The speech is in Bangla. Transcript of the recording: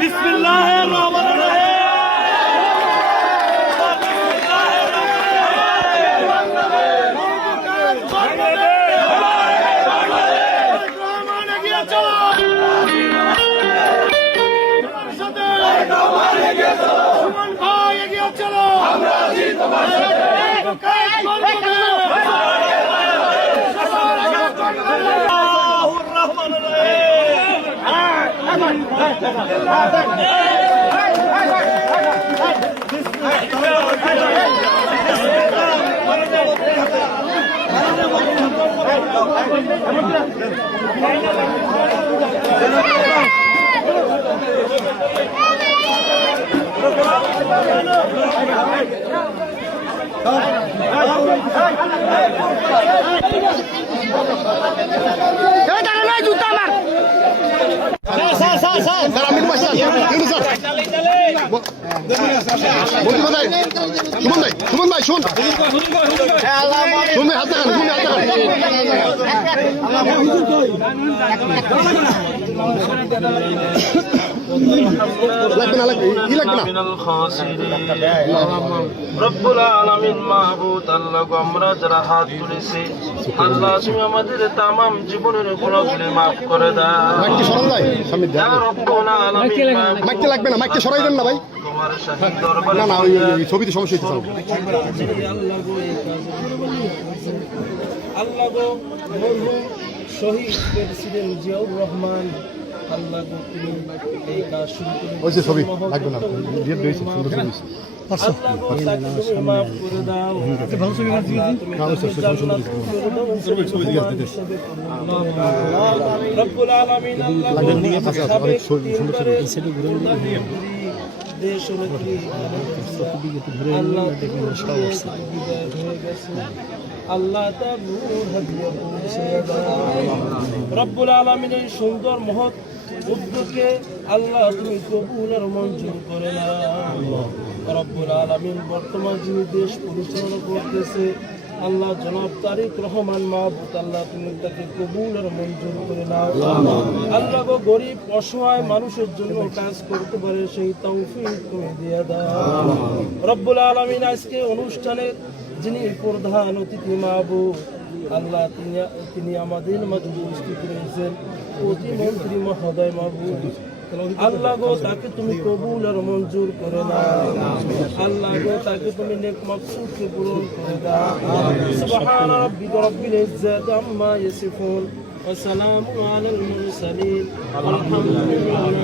বিসমিল্লাহির রহমানির রহিম। সুমন ভাই শুন হাত দেখান লাগবে না কি লাগবে না রব্বুল আলামিন মাহবুব আল্লাহ আমরা যারা হাত তুলেছি আল্লাহ তুমি আমাদের তামাম জীবনের গুনাহগুলি maaf করে দাও। মাইকটি সরান ভাই সামনে দেন। রব্বুল আলামিন মাইকটি লাগবে না, মাইকটি সরাই দেন না ভাই। তোমার শাহী দরবারে না না ওই ছবিতে সমস্যা হচ্ছে। আল্লাহ গো মরহুম শহীদ প্রেসিডেন্ট জিয়াউর রহমান আল্লাহ গো তুমি এই কাজ শুরু করে ওই যে ছবি লাগবে না, দিয়ে দিয়েছে সুন্দর ছবি। রব্বুল আলামিন আল্লাহ রব্বুল আলামিনের সুন্দর মহৎ উদ্যোগকে আল্লাহ তুমি কবুল আর মঞ্জুর করে নাও। রব্বুল আলামিন বর্তমান যিনি দেশ পরিচালনা করতেছে আল্লাহ জনাব তারেক রহমান মাহবুব আল্লাহ তুমি তাকে কবুল আর মঞ্জুর করে নাও। আল্লাহ গো গরিব অসহায় মানুষের জন্য কাজ করতে পারে সেই তৌফিক তুমি দিয়ে দাও। রব্বুল আলামিন আজকে অনুষ্ঠানের যিনি প্রধান অতিথি মাহবুব আল্লাহ তিনি আমাদের মাঝে উপস্থিত রয়েছেন প্রতিমন্ত্রী মহোদয় মাহবুব আল্লাহ গো তাকে তুমি কবুল আর মঞ্জুর করে নাও। আল্লাহ গো তাকে তুমি নেক মাকসুদকে পূরণ করে দাও। সুবহান রাব্বিকা রাব্বিল ইজ্জাতি আম্মা ইয়াসিফুন ওয়া সালামুন আলাল মুরসালিন আলহামদুলিল্লাহি